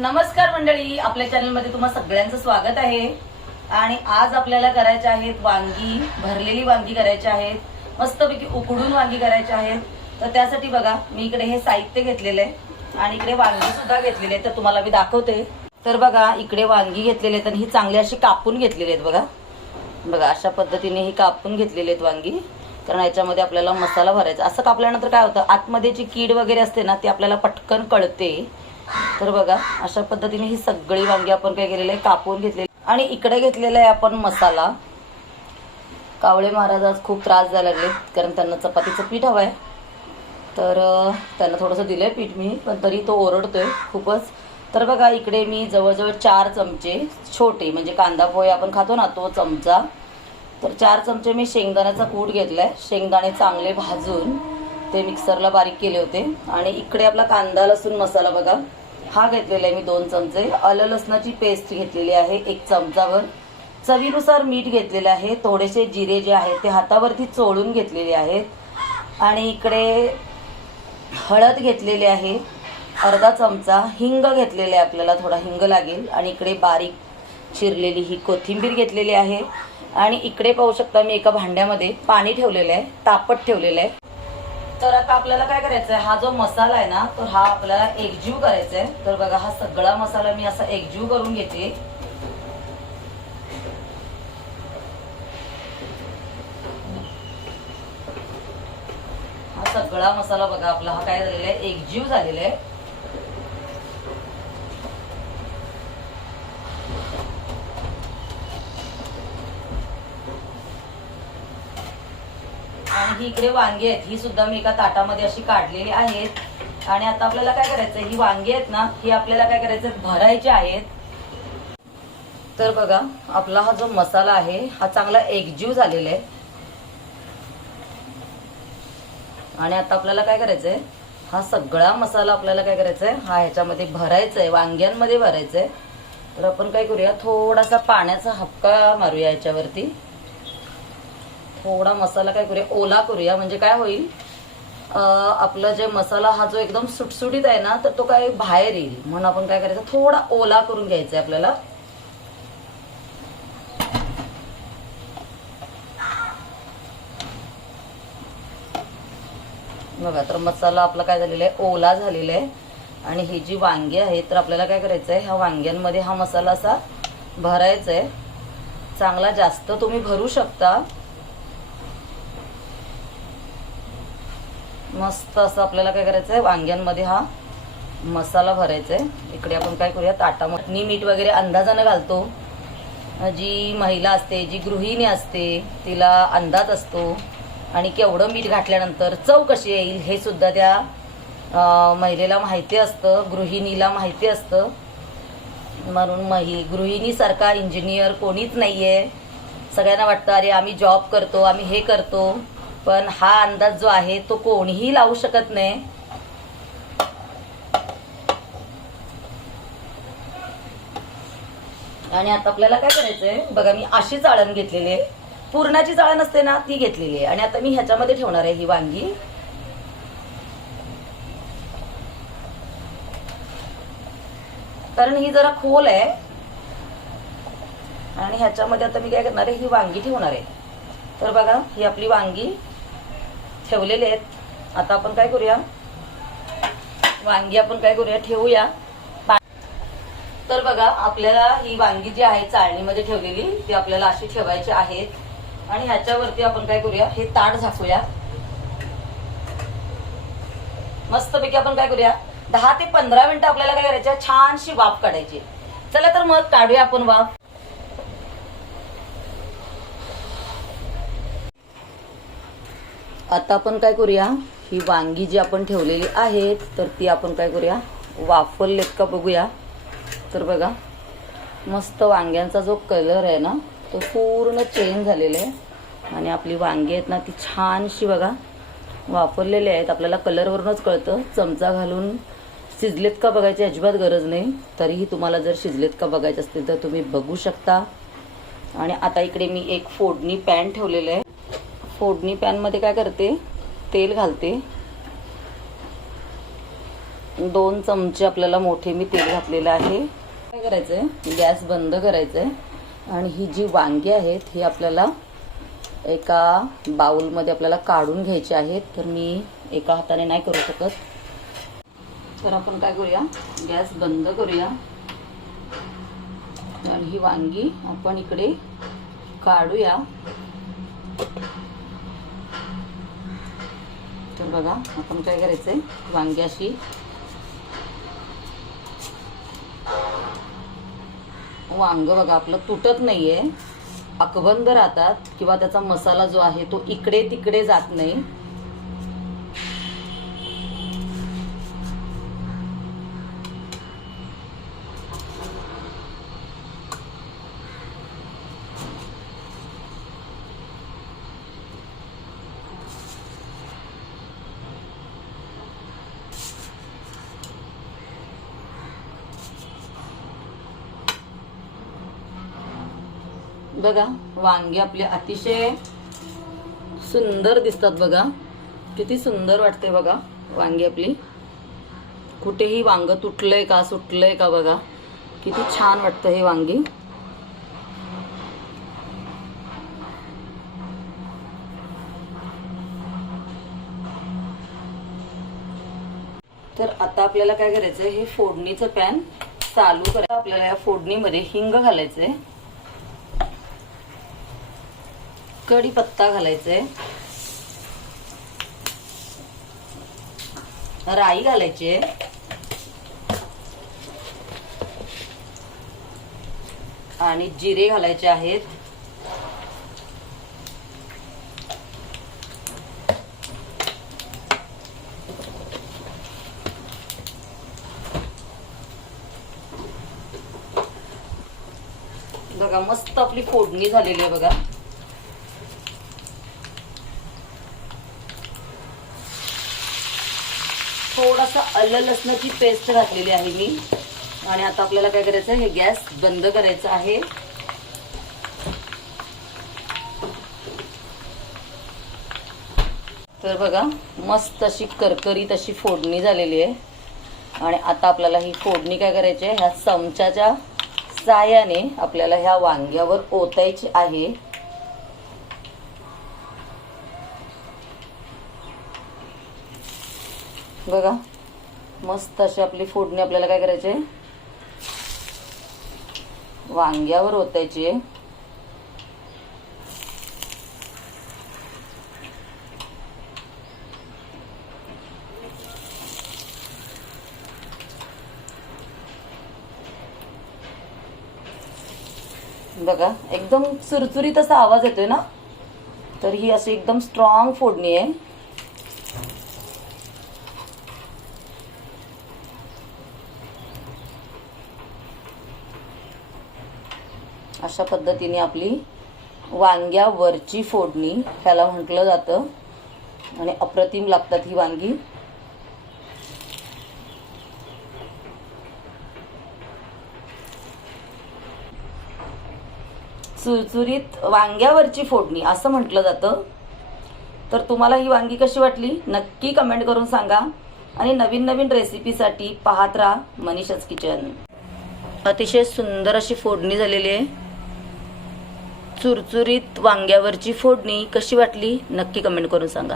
नमस्कार मंडळी आपल्या चॅनलमध्ये तुम्हा सगळ्यांचं स्वागत आहे. आणि आज आपल्याला करायचे आहेत वांगी भरलेली वांगी करायची आहेत मस्तपैकी उकडून वांगी करायच्या आहेत. तर त्यासाठी बघा मी इकडे हे साहित्य घेतलेलं आहे आणि इकडे वांगी सुद्धा घेतलेले आहेत तर तुम्हाला मी दाखवते. तर बघा इकडे वांगी घेतलेले आहेत आणि ही चांगली अशी कापून घेतलेली आहेत बघा. बघा अशा पद्धतीने ही कापून घेतलेली आहेत वांगी. कारण याच्यामध्ये आपल्याला मसाला भरायचा. असं कापल्यानंतर काय होतं आतमध्ये जी कीड वगैरे असते ना ती आपल्याला पटकन कळते. तर बघा अशा पद्धतीने ही सगळी वांगी आपण काय केलेली आहे कापून घेतलेली. आणि इकडे घेतलेला आहे आपण मसाला. कावळे महाराज आज खूप त्रास द्यायला लागले कारण त्यांना चपातीचं पीठ हवं आहे. तर त्यांना थोडंसं दिलं आहे पीठ मी पण तरी तो ओरडतोय खूपच. तर बघा इकडे मी जवळजवळ चार चमचे छोटे म्हणजे कांदा पोहे आपण खातो ना तो चमचा. तर चार चमचे मी शेंगदाण्याचा कूट घेतलाय. शेंगदाणे चांगले भाजून ते मिक्सरला बारीक केले होते. आणि इकडे आपला कांदा लसूण मसाला बघा. हा घेतलेला आहे मी दोन चमचे. आलं लसणाची पेस्ट घेतलेली आहे एक चमचावर चवीनुसार मीठ घेतलेलं आहे. थोडेसे जिरे जे आहेत ते हातावरती चोळून घेतलेले आहेत. आणि इकडे हळद घेतलेली आहे. अर्धा चमचा. हिंग घेतलेले आहे आपल्याला. थोडा हिंग लागेल. आणि इकडे बारीक चिरलेली ही कोथिंबीर घेतलेली आहे. आणि इकडे पाहू शकता मी एका भांड्यामध्ये पाणी ठेवलेलं आहे. तापट ठेवलेलं आहे. तर आता आपल्याला काय करायचं आहे हा जो मसाला आहे ना तो हा आपल्याला एकजीव करायचा आहे तर बघा हा सगळा मसाला मी असा एकजीव करून घेते. हा सगळा मसाला बघा आपला हा काय झालेला आहे? एकजीव झालेला आहे. ही इकडे वांगी आहेत. ही सुद्धा मी एका ताटामध्ये अशी काढलेली आहेत. आणि आता आपल्याला काय करायचं ही वांगी आहेत ना ही आपल्याला काय करायचं भरायची आहेत. तर बघा आपला हा जो मसाला आहे हा चांगला एकजीव झालेला आहे. आणि आता आपल्याला काय करायचंय? हा सगळा मसाला आपल्याला काय करायचंय? हा ह्याच्यामध्ये भरायचा आहे वांग्यांमध्ये भरायचा आहे तर आपण काय करूया? थोडासा पाण्याचा हपका मारूया याच्यावरती. थोडा मसाला काय करूया? ओला करूया. म्हणजे काय होईल? आपला आपलं जे मसाला हा जो एकदम सुटसुटीत आहे ना तर तो काय बाहेर येईल. म्हणून आपण काय करायचं? थोडा ओला करून घ्यायचा आहे आपल्याला. बघा तर मसाला आपला काय झालेला आहे? ओला झालेला आहे. आणि ही जी वांगी आहे तर आपल्याला काय करायचं आहे? ह्या वांग्यांमध्ये हा मसाला असा भरायचा आहे. चांगला जास्त तुम्ही भरू शकता. मस्त असं आपल्याला काय करायचं आहे वांग्यांमध्ये हा मसाला भरायचा आहे इकडे आपण काय करूया? ताटामध्ये. मीठ वगैरे अंदाजानं घालतो. जी महिला असते जी गृहिणी असते तिला अंदाज असतो. आणि केवढं मीठ घातल्यानंतर चव कशी येईल हे सुद्धा त्या महिलेला माहिती असतं गृहिणीला माहिती असतं. म्हणून महि गृहिणीसारखा इंजिनियर कोणीच नाहीये. सगळ्यांना वाटतं अरे आम्ही जॉब करतो आम्ही हे करतो. पण हा अंदाज जो आहे तो कोणीही लावू शकत नाही. आणि आता आपल्याला काय करायचंय? बघा मी अशी चाळण घेतलेली आहे. पूर्णाची चाळण असते ना ती घेतलेली आहे. आणि आता मी ह्याच्यामध्ये ठेवणार आहे ही वांगी. कारण ही जरा खोल आहे. आणि ह्याच्यामध्ये आता मी काय करणार आहे? ही वांगी ठेवणार आहे. तर बघा ही आपली वांगी ठेवलेले आहेत. आता आपण काय करूया? वांगी आपण काय करूया? ठेवूया. तर बघा आपल्याला ही वांगी जी आहे चाळणीमध्ये ठेवलेली ती आपल्याला अशी ठेवायची आहेत आणि ह्याच्यावरती आपण काय करूया? हे ताट झाकूया. मस्तपैकी आपण काय करूया? दहा ते पंधरा मिनिटं आपल्याला काय करायचं छानशी वाफ काढायची चला तर मग काढूया आपण वाफ. आता आपण काय करूया? ही वांगी जी आपण ठेवलेली आहेत तर ती आपण काय करूया? वाफरलेत का बघूया. तर बघा मस्त वांग्यांचा जो कलर आहे ना तो पूर्ण चेंज झालेला आहे. आणि आपली वांगी आहेत ना ती छानशी बघा वापरलेली आहेत. आपल्याला कलरवरूनच कळतं. चमचा घालून शिजलेत का बघायची अजिबात गरज नाही. तरीही तुम्हाला जर शिजलेत का बघायचे असतील तर तुम्ही बघू शकता. आणि आता इकडे मी एक फोडणी पॅन ठेवलेलं आहे. फोडणी पॅनमध्ये काय करते? तेल घालते. दोन चमचे आपल्याला मोठे मी तेल घातलेलं आहे. काय करायचं आहे गॅस बंद करायचं आहे आणि ही जी वांगी आहेत ही आपल्याला एका बाउलमध्ये आपल्याला काढून घ्यायची आहेत. तर मी एका हाताने नाही करू शकत. तर आपण काय करूया? गॅस बंद करूया. आणि ही वांगी आपण इकडे काढूया. बघा. आपण काय करायचंय? वांगी अशी वांग बघा आपलं तुटत नाहीये. अकबंद राहतात किंवा त्याचा मसाला जो आहे तो इकडे तिकडे जात नाही. बघा वांगी आपली अतिशय सुंदर दिसतात बघा. किती सुंदर वाटते बघा वांगी आपली. कुठेही वांग तुटलंय का सुटलंय का बघा. किती छान वाटतं हे वांगी. तर आता आपल्याला काय करायचंय हे फोडणीचं पॅन चालू करायचं आपल्याला या फोडणीमध्ये हिंग घालायचंय. कढीपत्ता आहे राई घालायची. आहे आणि जिरे घालायचे आहेत. बघा मस्त आपली फोडणी झालेली आहे बघा. थोडासा आलं लसणाची पेस्ट घातलेली आहे मी. आणि आता आपल्याला काय करायचं आहे? हे गॅस बंद करायचं आहे. तर बघा मस्त अशी करकरीत अशी फोडणी झालेली आहे. आणि आता आपल्याला ही फोडणी काय करायची आहे? ह्या चमच्याच्या साह्याने आपल्याला ह्या वांग्यावर ओतायची आहे. बघा. मस्त अशी आपली फोडणी आपल्याला काय करायची? आहे वांग्यावर ओतायची. आहे बघा एकदम चुरचुरीत असा आवाज येतोय ना? तर ही अशी एकदम स्ट्रॉंग फोडणी आहे. अशा पद्धतीने आपली वांग्यावरची फोडणी ह्याला म्हटलं जातं. आणि अप्रतिम लागतात ही वांगी. चुरचुरीत वांग्यावरची फोडणी असं म्हटलं जातं. तर तुम्हाला ही वांगी कशी वाटली? नक्की कमेंट करून सांगा. आणि नवीन नवीन रेसिपीसाठी पाहत राहा मनीषाच किचन अतिशय सुंदर अशी फोडणी झालेली आहे. चुरचुरीत वांग्यावरची फोडणी कशी वाटली? नक्की कमेंट करून सांगा.